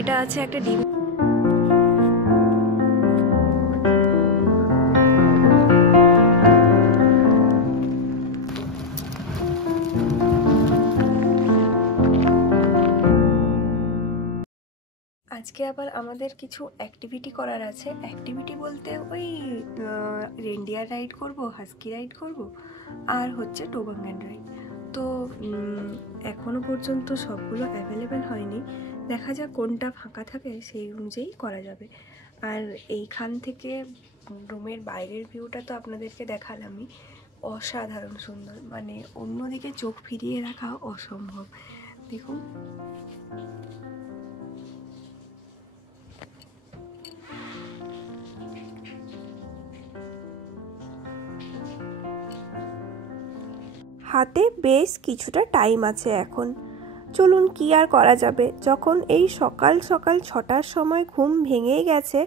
এটা আছে একটা ডিম। আজকে আবার আমাদের কিছু অ্যাক্টিভিটি করার আছে। অ্যাক্টিভিটি বলতে ওই রেনডিয়ার রাইড করব, হাস্কি রাইড করব, আর হচ্ছে টোবাঙ্গান রাইড। তো এখনো পর্যন্ত সবগুলো অ্যাভেলেবেল হয়নি, দেখা যাক কোনটা ফাঁকা থাকে সেই অনুযায়ী করা যাবে। আর এইখান থেকে রুমের বাইরের ভিউটা তো আপনাদেরকে দেখালামই, অসাধারণ সুন্দর, মানে অন্যদিকে চোখ ফিরিয়ে রাখা অসম্ভব। দেখুন, হাতে বেশ কিছুটা টাইম আছে এখন। চলুন, কি আর করা যাবে, যখন এই সকাল সকাল 6টার সময় ঘুম ভেঙেই গেছে,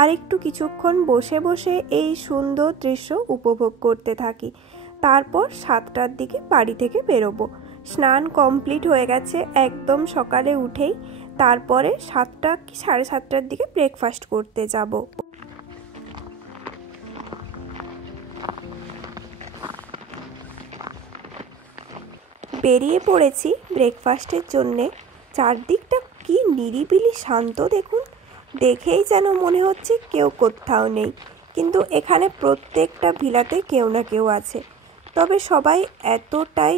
আর একটু কিছুক্ষণ বসে বসে এই সুন্দর দৃশ্য উপভোগ করতে থাকি। তারপর 7টার দিকে বাড়ি থেকে বেরোবো। স্নান কমপ্লিট হয়ে গেছে একদম সকালে উঠেই। তারপরে 7টা কি 7:30টার দিকে ব্রেকফাস্ট করতে যাব। বেরিয়ে পড়েছি ব্রেকফাস্টের জন্যে। চারদিকটা কি নিরিবিলি শান্ত দেখুন, দেখেই যেন মনে হচ্ছে কেউ কোথাও নেই, কিন্তু এখানে প্রত্যেকটা ভিলাতে কেউ না কেউ আছে। তবে সবাই এতটাই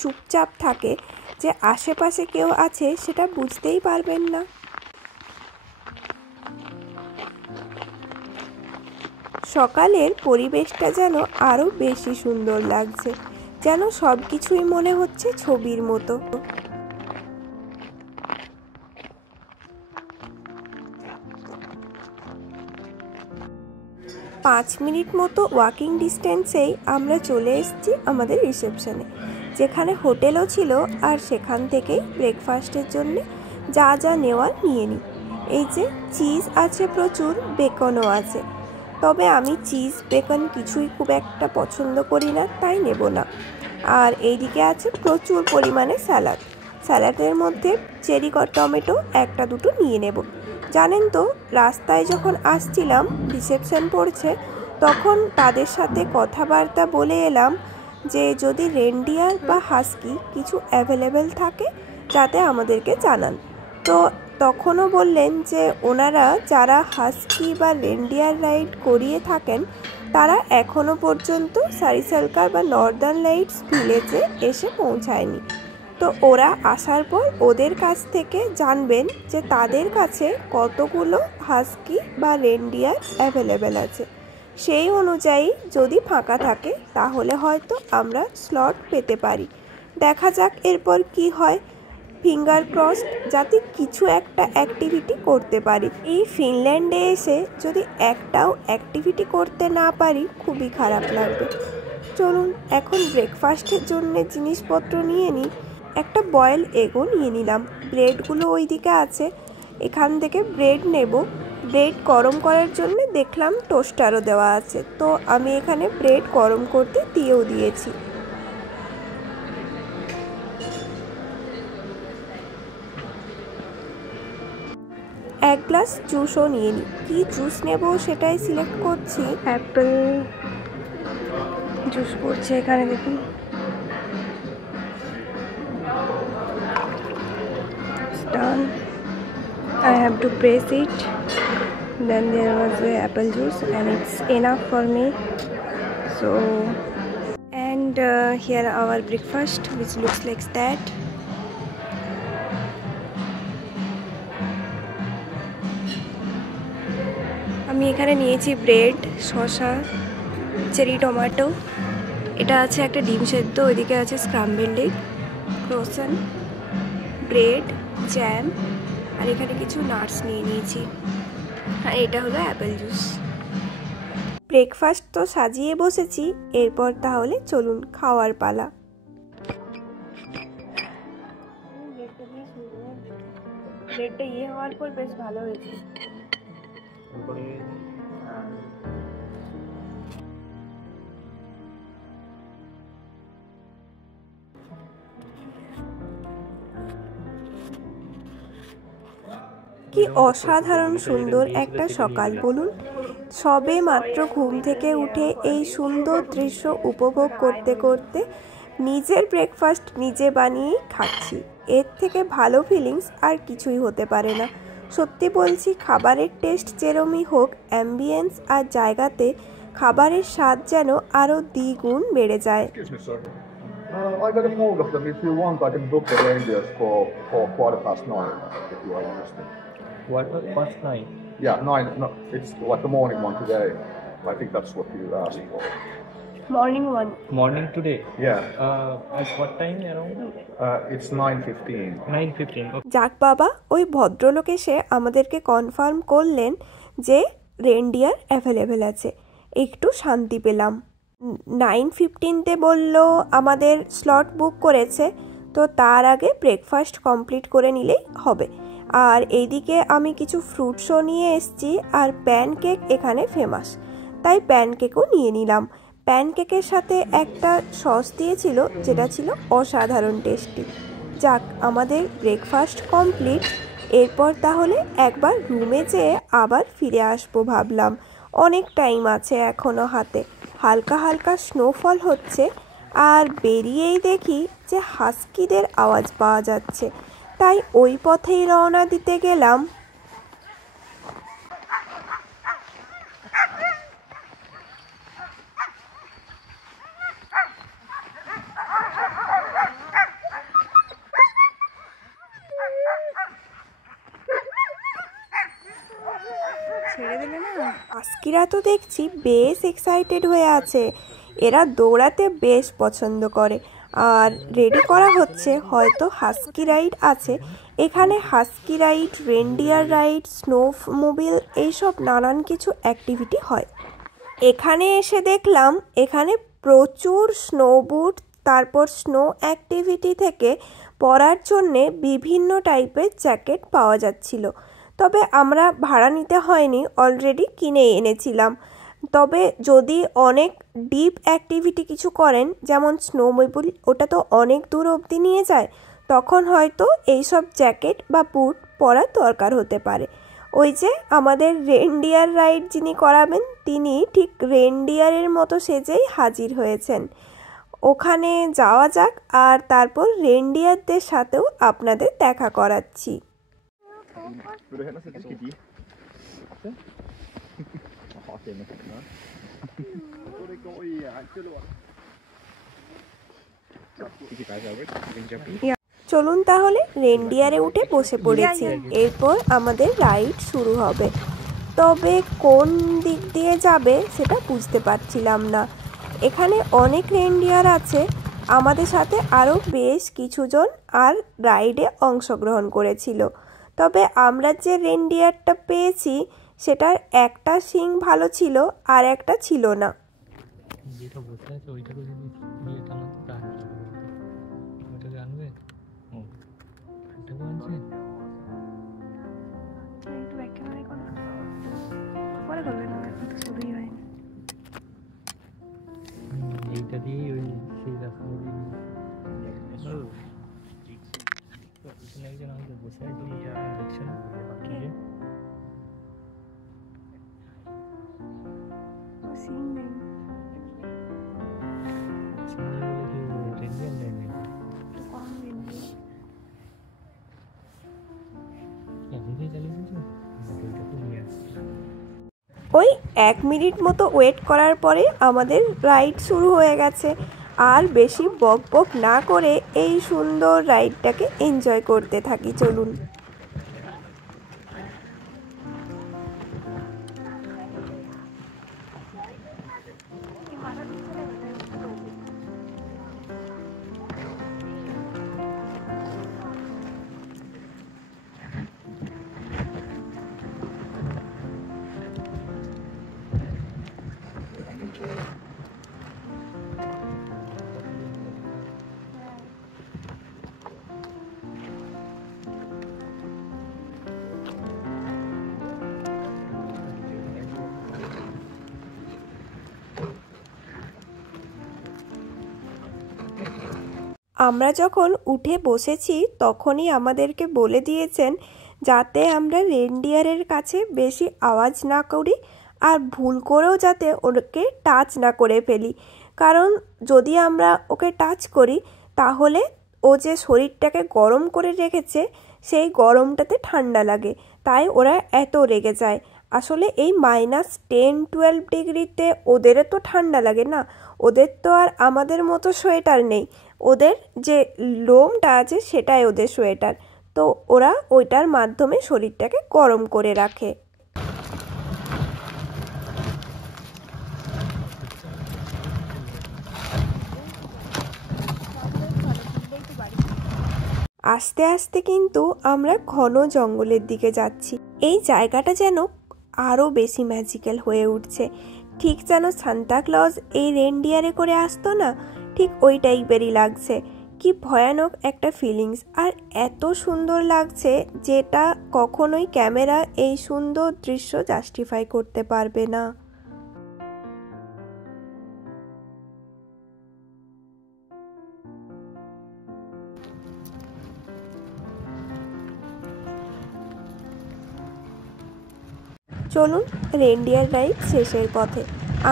চুপচাপ থাকে যে আশেপাশে কেউ আছে সেটা বুঝতেই পারবেন না। সকালের পরিবেশটা যেন আরও বেশি সুন্দর লাগছে, যেন সব কিছুই মনে হচ্ছে ছবির মতো। 5 মিনিট মতো ওয়াকিং ডিস্টেন্সেই আমরা চলে এসেছি আমাদের রিসেপশনে, যেখানে হোটেলও ছিল, আর সেখান থেকেই ব্রেকফাস্টের জন্য যা যা নেওয়ার নিয়ে নিই। এই যে চিজ আছে প্রচুর, বেকনও আছে, তবে আমি চিজ বেকন কিছুই খুব একটা পছন্দ করি না, তাই নেব না। আর এইদিকে আছে প্রচুর পরিমাণে স্যালাড। স্যালাডের মধ্যে চেরি টমেটো একটা দুটো নিয়ে নেব। জানেন তো, রাস্তায় যখন আসছিলাম, রিসেপশন পড়ছে, তখন তাদের সাথে কথাবার্তা বলে এলাম যে যদি রেনডিয়ার বা হাস্কি কিছু অ্যাভেলেবেল থাকে যাতে আমাদেরকে জানান। তো তখনও বললেন যে ওনারা যারা হাস্কি বা রেনডিয়ার রাইড করিয়ে থাকেন তারা এখনও পর্যন্ত সারিসালকার বা নর্দার্ন লাইটস ভিলেজে এসে পৌঁছায়নি। তো ওরা আসার পর ওদের কাছ থেকে জানবেন যে তাদের কাছে কতগুলো হাস্কি বা রেনডিয়ার অ্যাভেলেবেল আছে। সেই অনুযায়ী যদি ফাঁকা থাকে তাহলে হয়তো আমরা স্লট পেতে পারি। দেখা যাক এরপর কি হয়। ফিঙ্গার ক্রসড যাতে কিছু একটা অ্যাক্টিভিটি করতে পারি। এই ফিনল্যান্ডে এসে যদি একটাও অ্যাক্টিভিটি করতে না পারি খুবই খারাপ লাগবে। চলুন এখন ব্রেকফাস্টের জন্য জিনিসপত্র নিয়ে নিই। একটা বয়েল এগও নিয়ে নিলাম, ব্রেডগুলো ওই দিকে আছে, এখান থেকে ব্রেড নেব। ব্রেড গরম করার জন্য দেখলাম টোস্টারও দেওয়া আছে, তো আমি এখানে ব্রেড গরম করতে দিয়েও দিয়েছি। এক গ্লাস জুসও নিয়ে নিই। কী জুস নেব সেটাই সিলেক্ট করছি। অ্যাপেল জুস পড়ছে এখানে দেখুন। Done. I have to press it. Then there was the apple juice and it's enough for me. So, and here our breakfast, which looks like that. আমি এখানে নিয়েছি ব্রেড, শসা, চেরি টমেটো, এটা আছে একটা ডিম সেদ্ধ, ওইদিকে আছে স্ক্রাম্বলড এগ, ক্রোসান, ব্রেড, জ্যাম, আর এখানে কিছু নাটস নিয়ে নিয়েছি, আর এটা হলো অ্যাপেল জুস। ব্রেকফাস্ট তো সাজিয়ে বসেছি, এরপর তাহলে চলুন খাওয়ার পালা। ব্রেডটা ইয়ে হওয়ার পর বেশ ভালো হয়েছে। কি অসাধারণ সুন্দর একটা সকাল বলুন। সবে মাত্র ঘুম থেকে উঠে এই সুন্দর দৃশ্য উপভোগ করতে করতে নিজের ব্রেকফাস্ট নিজে বানিয়েই খাচ্ছি। এর থেকে ভালো ফিলিংস আর কিছুই হতে পারে না। সত্যি বলছি, খাবারের টেস্ট যেরমই হোক, অ্যাম্বিয়েন্স আর জায়গাতে খাবারের স্বাদ যেন আরও দ্বিগুণ বেড়ে যায়। I got a hold of them. If you want, I can book the reindeers for 9:15 if you are interested. What past 9? Yeah, 9. No, it's like the morning one today. I think that's what you asked for. Morning one. Morning today? Yeah. At what time around? It's 9:15. 9:15. Okay. যাক বাবা, ওই ভদ্রলোক এসে আমাদেরকে confirm করলেন যে reindeer available আছে। একটু শান্তি পেলাম। 9:15 বলল আমাদের স্লট বুক করেছে, তো তার আগে ব্রেকফাস্ট কমপ্লিট করে নিলেই হবে। আর এইদিকে আমি কিছু ফ্রুটসও নিয়ে এসেছি, আর প্যানকেক এখানে ফেমাস, তাই প্যানকেকও নিয়ে নিলাম। প্যানকেকের সাথে একটা সস দিয়েছিল, যেটা ছিল অসাধারণ টেস্টি। যাক, আমাদের ব্রেকফাস্ট কমপ্লিট। এরপর তাহলে একবার রুমে যেয়ে আবার ফিরে আসবো ভাবলাম। অনেক টাইম আছে এখনও হাতে। হালকা হালকা স্নোফল হচ্ছে, আর বেরিয়েই দেখি যে হাস্কিদের আওয়াজ পাওয়া যাচ্ছে, তাই ওই পথেই রওনা দিতে গেলাম। হাস্কিরা তো দেখছি বেশ এক্সাইটেড হয়ে আছে। এরা দৌড়াতে বেশ পছন্দ করে, আর রেডি করা হচ্ছে। হয়তো হাস্কি রাইড আছে এখানে। হাস্কি রাইড, রেনডিয়ার রাইড, স্নোমোবিল, এইসব নানান কিছু অ্যাক্টিভিটি হয়। এখানে এসে দেখলাম এখানে প্রচুর স্নোবুট, তারপর স্নো অ্যাক্টিভিটি থেকে পরার জন্যে বিভিন্ন টাইপের জ্যাকেট পাওয়া যাচ্ছিল। তবে আমরা ভাড়া নিতে হয়নি, অলরেডি কিনে এনেছিলাম। তবে যদি অনেক ডিপ অ্যাক্টিভিটি কিছু করেন, যেমন স্নোমোবিল, ওটা তো অনেক দূর অবধি নিয়ে যায়, তখন হয়তো এইসব জ্যাকেট বা বুট পরার দরকার হতে পারে। ওই যে আমাদের রেনডিয়ার রাইড যিনি করাবেন, তিনি ঠিক রেনডিয়ারের মতো সেজেই হাজির হয়েছেন। ওখানে যাওয়া যাক, আর তারপর রেনডিয়ারদের সাথেও আপনাদের দেখা করাচ্ছি। Vil du hellere sætte det de? Det er nok ikke. Jeg tror det går i halvdelen. চলুন তাহলে রেনডিয়ারে উঠে বসে পড়েছি। এরপর আমাদের রাইড শুরু হবে। তবে কোন দিক দিয়ে যাবে সেটা বুঝতে পারছিলাম না। এখানে অনেক রেনডিয়ার আছে, আমাদের সাথে আরও বেশ কিছুজন আর রাইডে অংশগ্রহণ করেছিল। তবে আমরা যে রেনডিয়ারটা পেয়েছি সেটার একটা শিং ভালো ছিল, আর একটা ছিল না। ওই 1 মিনিট মতো ওয়েট করার পরে আমাদের রাইড শুরু হয়ে গেছে। আর বেশি বক বক না করে এই সুন্দর রাইডটাকে এনজয় করতে থাকি। চলুন। আমরা যখন উঠে বসেছি তখনই আমাদেরকে বলে দিয়েছেন যাতে আমরা রেনডিয়ারের কাছে বেশি আওয়াজ না করি আর ভুল করেও যাতে ওকে টাচ না করে ফেলি, কারণ যদি আমরা ওকে টাচ করি তাহলে ও যে শরীরটাকে গরম করে রেখেছে সেই গরমটাতে ঠান্ডা লাগে, তাই ওরা এত রেগে যায়। আসলে এই -10-12 ডিগ্রিতে ওদেরও তো ঠান্ডা লাগে না, ওদের তো আর আমাদের মতো সোয়েটার নেই, ওদের যে লোমটা আছে সেটাই ওদের সোয়েটার, তো ওরা ওইটার মাধ্যমে শরীরটাকে গরম করে রাখে। আস্তে আস্তে কিন্তু আমরা ঘন জঙ্গলের দিকে যাচ্ছি। এই জায়গাটা যেন আরও বেশি ম্যাজিক্যাল হয়ে উঠছে, ঠিক যেন সান্তা ক্লজ এই রেনডিয়ারে করে আসতো না, ঠিক ওই টাইপেরই লাগছে। কি ভয়ানক একটা ফিলিংস, আর এত সুন্দর লাগছে যেটা কখনোই ক্যামেরা এই সুন্দর দৃশ্য জাস্টিফাই করতে পারবে না। চলুন, রেনডিয়ার রাইড শেষের পথে।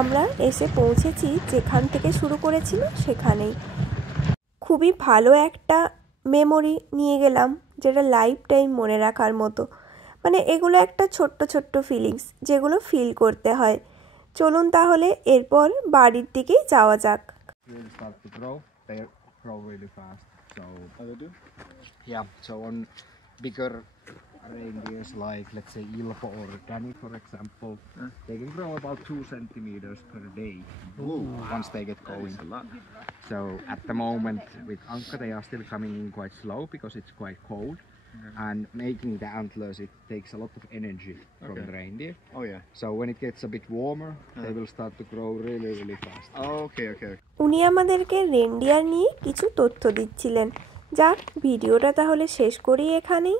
আমরা এসে পৌঁছেছি যেখান থেকে শুরু করেছিল সেখানেই। খুবই ভালো একটা মেমোরি নিয়ে গেলাম, যেটা লাইফ টাইম মনে রাখার মতো। মানে এগুলো একটা ছোট্ট ছোট্ট ফিলিংস যেগুলো ফিল করতে হয়। চলুন তাহলে এরপর বাড়ির দিকেই যাওয়া যাক। Really start to grow. They grow really fast. So Oh, they do? yeah. So on bigger reindeers like let's say Ilpo or Danny for example, they can grow about 2 centimeters per day once they get going. That's a lot. So at the moment with Anka they are still coming in quite slow because it's quite cold. And making the antlers, it takes a lot of energy from Okay. the reindeer. Oh yeah. So when it gets a bit warmer, they will start to grow really, really fast. Oh, okay. উনি আমাদেরকে reindeer নিয়ে কিছু তথ্য দিচ্ছিলেন। যাক, ভিডিওটা তাহলে শেষ করি এখানেই।